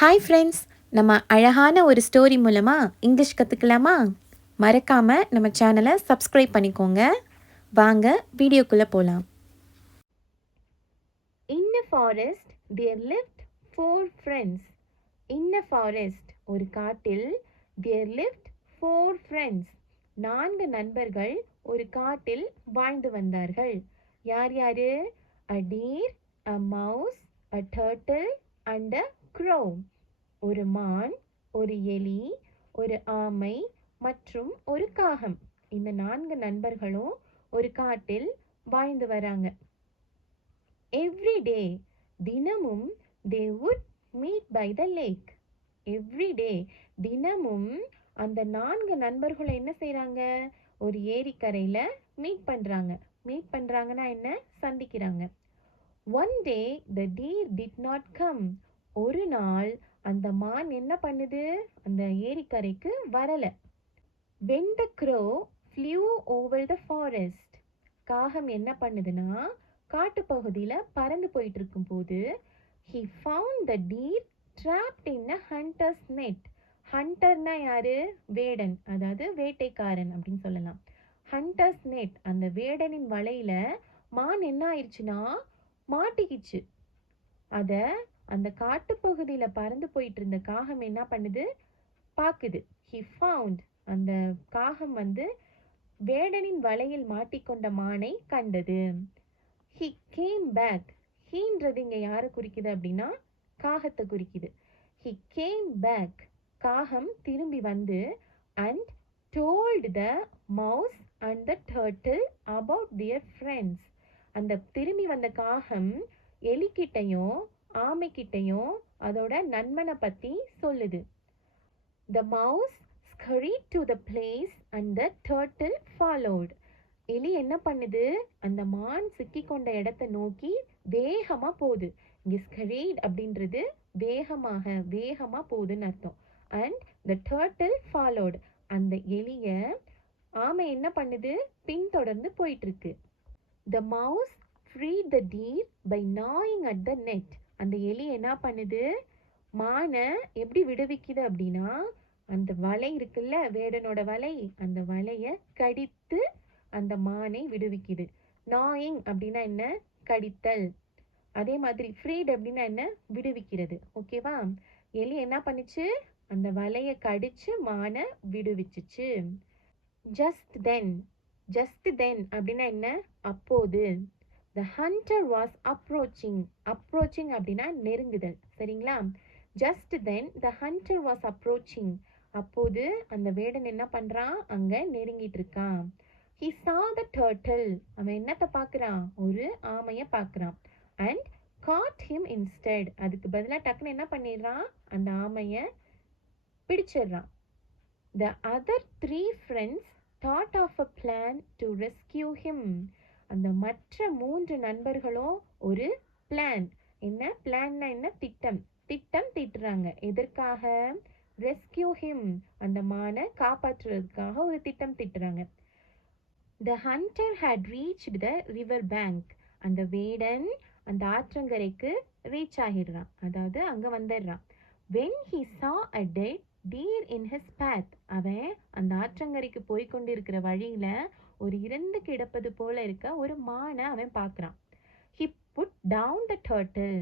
Hi friends, நம்ம அழகான ஒரு ஸ்டோரி மூலமாக இங்கிலீஷ் கற்றுக்கலாமா? மறக்காமல் நம்ம சேனலை சப்ஸ்கிரைப் பண்ணிக்கோங்க. வாங்க வீடியோக்குள்ளே போகலாம். In a forest there lived four friends. In a forest, ஒரு காட்டில், there lived four friends. 4 நண்பர்கள் ஒரு காட்டில் வாழ்ந்து வந்தார்கள். யார் யாரு? A deer, a mouse, a turtle and a crow. ஒரு மான், ஒரு எலி, ஒரு ஆமை மற்றும் ஒரு காகம். இந்த 4 நண்பர்களும் ஒரு காட்டில் வாழ்ந்து வராங்க. எவ்ரி டே, தினமும் they would meet by the lake. Every day, தினமும் அந்த 4 நண்பர்களும் என்ன செய்றாங்க? ஒரு ஏரிக்கரையில மீட் பண்றாங்கன்னா என்ன? சந்திக்கிறாங்க. One day the deer did not come. ஒரு நாள் அந்த மான் என்ன பண்ணுது? அந்த ஏரிக்கரைக்கு வரல. When the crow flew over the forest, காகம் என்ன பண்ணுதுன்னா காட்டுப்பகுதியில பறந்து போயிட்டு இருக்கும்போது he found the deer trapped in a hunter's net. ஹண்டர்னா யாரு? வேடன், அதாவது வேட்டைக்காரன் அப்படின்னு சொல்லலாம். ஹண்டர்ஸ் நெட், அந்த வேடனின் வலையில மான் என்ன ஆயிடுச்சுன்னா மாட்டிக்கிச்சு. அத அந்த காட்டுப்பகுதியில பறந்து போயிட்டு இருந்த காகம் என்ன பண்ணுது? பாக்குது. He found, அந்த காகம் வேடனின் வலையில் மாட்டிக்கொண்ட மானை கண்டது. He came back. ஹீன்றது இங்க யாரை குறிக்குது அப்படின்னா காகத்தை குறிக்குது. He came back. காகம் திரும்பி வந்து and told the mouse and the turtle about their friends. அந்த திரும்பி வந்த காகம் எலிக்கிட்டையும் ஆமைக்கிட்டையும் அதோட நண்பனை பத்தி சொல்லுது. The mouse scurried to the place and the turtle followed. எலி என்ன பண்ணுது? அந்த மான் சிக்கி கொண்ட இடத்தை நோக்கி வேகமா போகுது. இங்க scurried அப்படின்றது வேகமா போகுதுன்னு அர்த்தம். And the turtle followed. அந்த எலிய ஆமை என்ன பண்ணுது? பின்தொடர்ந்து போயிட்டு இருக்கு. The mouse freed the deer by gnawing at the net. அந்த எலி என்ன பண்ணுது? மானை எப்படி விடுவிக்குது அப்படின்னா அந்த வலை இருக்குல்ல, வேடனோட வலை, அந்த வலைய கடித்து அந்த மானை விடுவிக்குது. gnawing அப்படின்னா என்ன? கடித்தல். அதே மாதிரி freed அப்படின்னா என்ன? விடுவிக்கிறது. ஓகேவா? எலி என்ன பண்ணுச்சு? அந்த வலைய கடிச்சு மானை விடுவிச்சுச்சு. Just then அப்படின்னா என்ன? அப்போது. The hunter was approaching. அப்படின்னா நெருங்குதல். சரிங்களா? Just then the hunter was approaching. அப்போது அந்த வேடன் என்ன பண்றான்? அங்க நெருங்கிட்டு இருக்கான். He saw the turtle. அவன் என்னத்தை பார்க்கறான்? ஒரு ஆமைய பார்க்கறான். And caught him instead. அதுக்கு பதிலா டக்குன்னு என்ன பண்ணிடுறான்? அந்த ஆமைய பிடிச்சிடுறான். The other 3 friends thought of a plan to rescue him. அந்த மற்ற 3 நண்பர்களும் ஒரு பிளான். என்ன பிளான்னா என்ன? திட்டம் தீட்டுறாங்க. எதற்காக? rescue him, அந்த மானை காப்பாற்றுறதுக்காக ஒரு திட்டம் தீட்டுறாங்க. The hunter had reached the river bank. அந்த வேடன் அந்த ஆற்றங்கரைக்கு ரீச் ஆகிடுறான், அதாவது அங்க வந்துடுறான். When he saw a dead deer in his path, அவன் அந்த ஆற்றங்கரைக்கு போய்கொண்டிருக்கிற வழியில ஒரு இறந்து கிடப்பது போல இருக்க ஒரு மானை அவன் பார்க்கறான். He put down the turtle.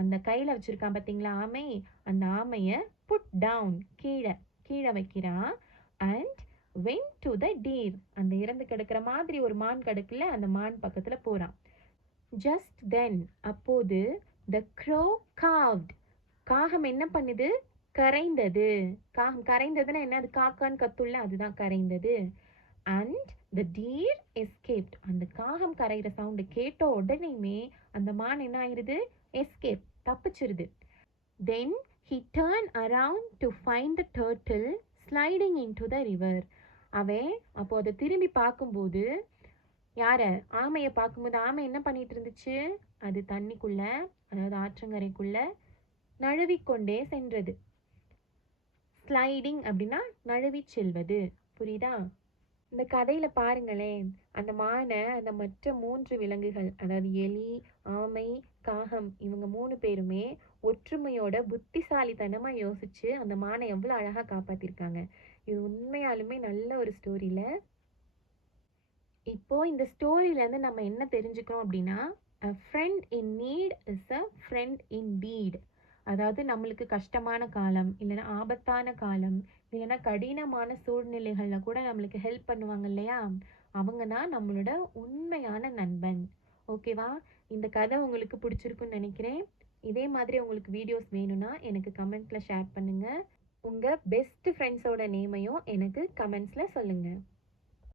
அந்த கையில வச்சிருக்கான் பாத்தீங்களா ஆமை, அந்த ஆமைய put down, கீழே வைக்கிறான். And went to the deer. அந்த இறந்து கிடக்கிற மாதிரி ஒரு மான் கிடக்குல, அந்த மான் பக்கத்துல போறான். Just then, அப்போது the crow cawed. காகம் என்ன பண்ணுது? கரைந்தது. காகம் கரைந்ததுன்னா என்ன? அது காக்கான்னு கத்துள்ள, அதுதான் கரைந்தது. And the deer escaped. அந்த காகம் கரைகிற சவுண்ட் கேட்ட உடனேயுமே அந்த மான் என்ன ஆயிருது? Escape, தப்பிச்சிருது. Then he turned around to find the turtle sliding into the river. அவன் அப்போ அதை திரும்பி பார்க்கும்போது, யார? ஆமையை பார்க்கும்போது ஆமை என்ன பண்ணிட்டு இருந்துச்சு? அது தண்ணிக்குள்ள, அதாவது ஆற்றங்கரைக்குள்ள நழுவிக்கொண்டே சென்றது. ஸ்லைடிங் அப்படின்னா நழுவி செல்வது. புரியுதா? இந்த கதையில பாருங்களேன், அந்த மானை அந்த மற்ற 3 விலங்குகள், அதாவது எலி, ஆமை, காகம் இவங்க 3 பேருமே ஒற்றுமையோட புத்திசாலித்தனமா யோசிச்சு அந்த மானை எவ்வளோ அழகா காப்பாத்திருக்காங்க. இது உண்மையாலுமே நல்ல ஒரு ஸ்டோரில. இப்போ இந்த ஸ்டோரியிலேருந்து நம்ம என்ன தெரிஞ்சுக்கிறோம் அப்படின்னா, "a friend in need is a friend in deed." அதாவது நம்மளுக்கு கஷ்டமான காலம், இல்லைன்னா ஆபத்தான காலம், இல்லைன்னா கடினமான சூழ்நிலைகளில் கூட நம்மளுக்கு ஹெல்ப் பண்ணுவாங்க இல்லையா? அவங்க தான் நம்மளோட உண்மையான நண்பன். ஓகேவா? இந்த கதை உங்களுக்கு பிடிச்சிருக்குன்னு நினைக்கிறேன். இதே மாதிரி உங்களுக்கு வீடியோஸ் வேணும்னா எனக்கு கமெண்ட்ஸில் ஷேர் பண்ணுங்கள். உங்கள் பெஸ்ட் ஃப்ரெண்ட்ஸோட நேமையும் எனக்கு கமெண்ட்ஸில் சொல்லுங்கள்.